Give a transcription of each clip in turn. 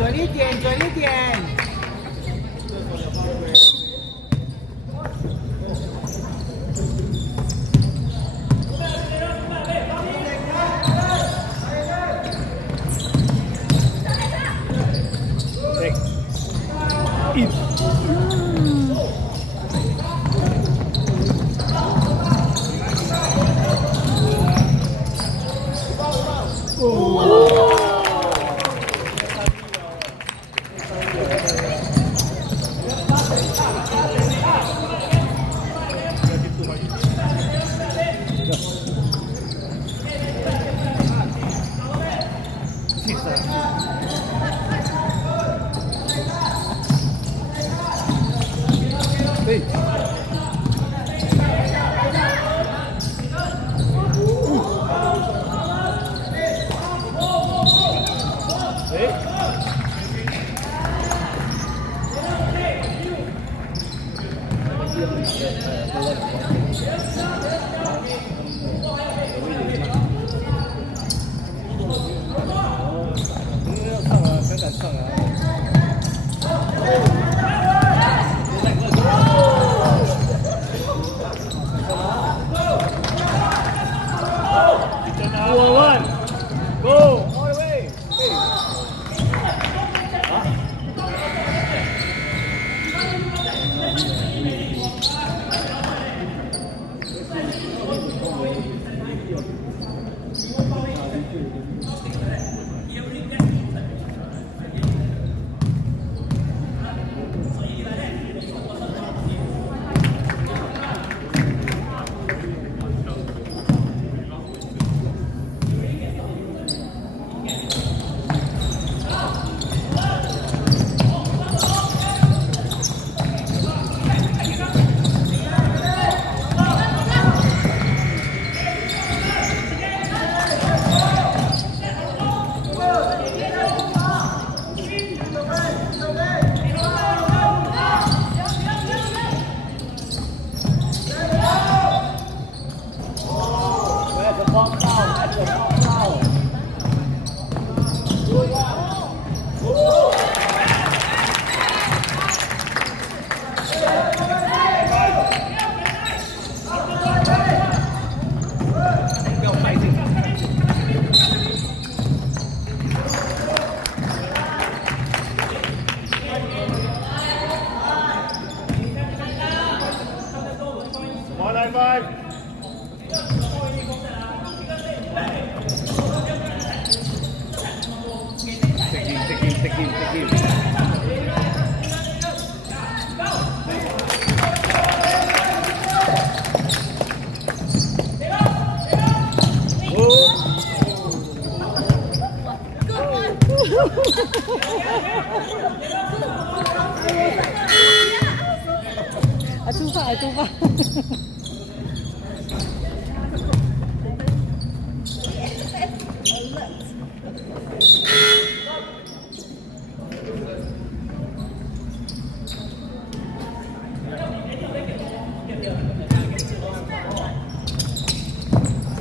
久一点。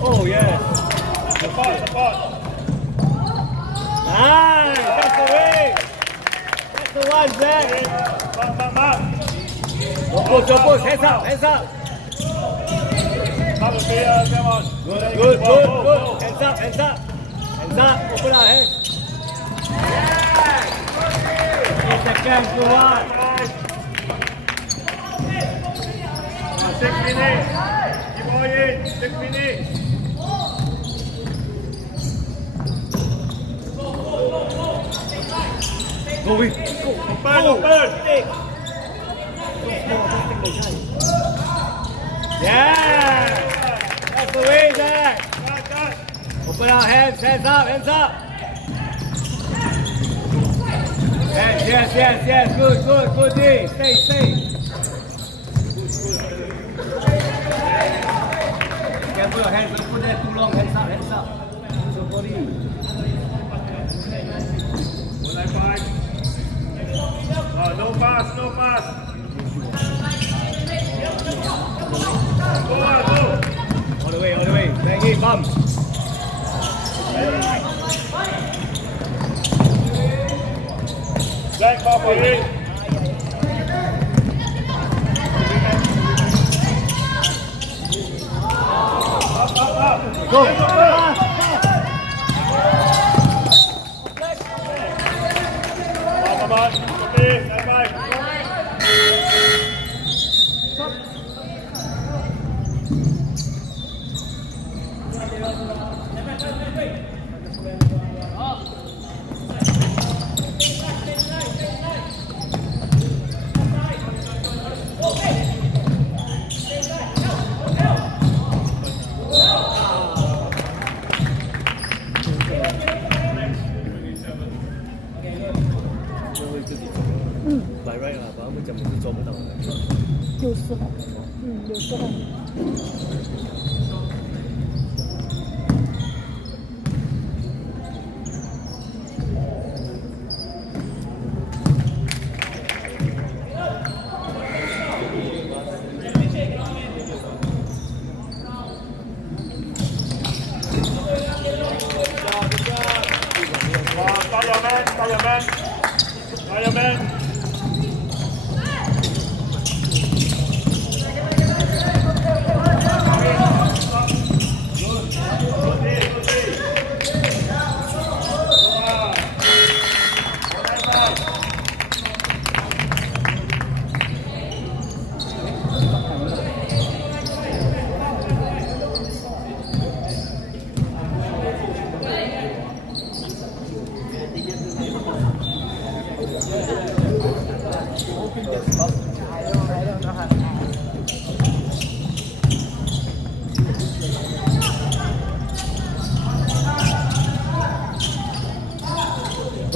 Oh yeah. Support. Nice. That's the way. That's the one, Zach. Bang. Don't push. Hands up. Have a beer, come on. Good. Hands up. Open our hands. Yeah. Second, go on. 6 minutes. Keep going. 6 minutes. Go in. Open. Yeah. That's the way, Zach. Open our hands up. Yes. Good, D. Stay. Careful your hands, don't put that too long. Hands up. So body. 195. No pass. Go. All the way. Bang it, bum. Go. Come on, okay, bye-bye. By right 啦，把他们讲的是做不到的。有时候，有时候。Start your man, start your man. Start your man.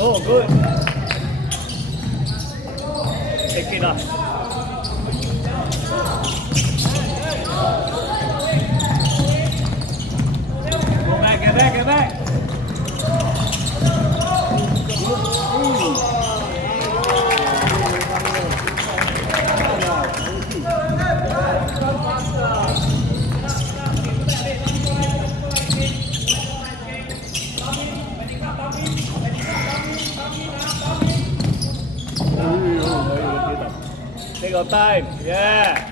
Oh, good. Take it up. Go back, get back, get back. Take your time. Yeah.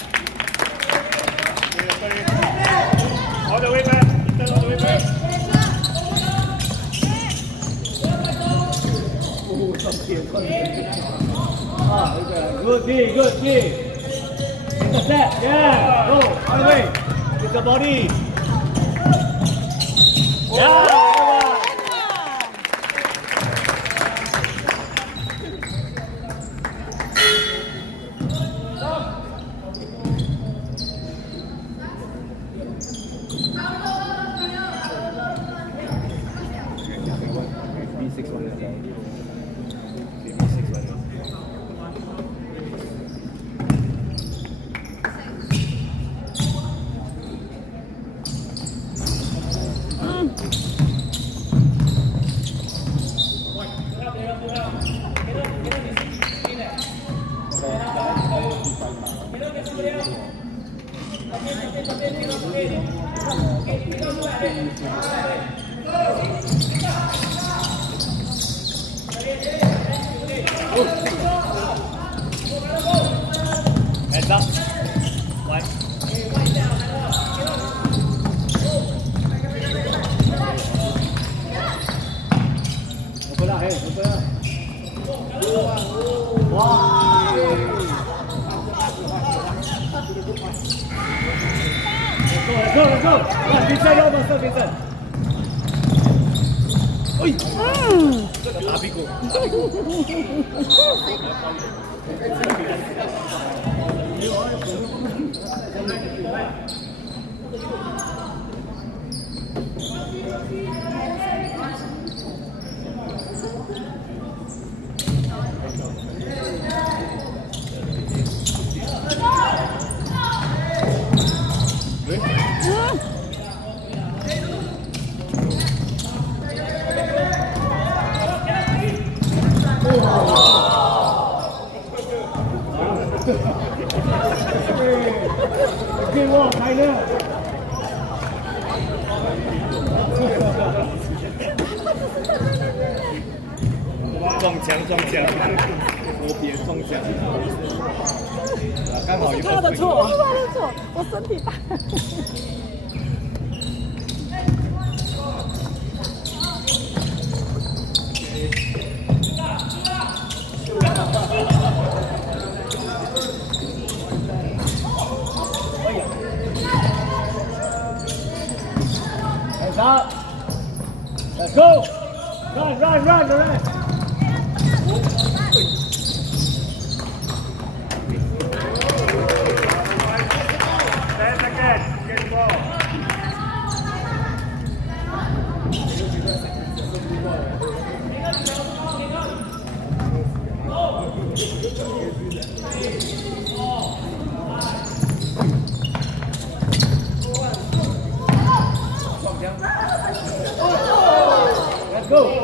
All the way back. Return all the way back. Good D, good D. Intercept, yeah. Go, all the way. With the body. Yeah. Heads up. One. Open up, hey, open up. Wow. Let's go, let's go. Come on, Vincent, over, stop, Vincent. Oi! 这个打屁股。给我开的。撞墙撞墙，我冲下，刚好一个他的错，是他的错，我身体大。Hands up. Let's go. Run, run, run, run. Stand again. Get ball. Let's go.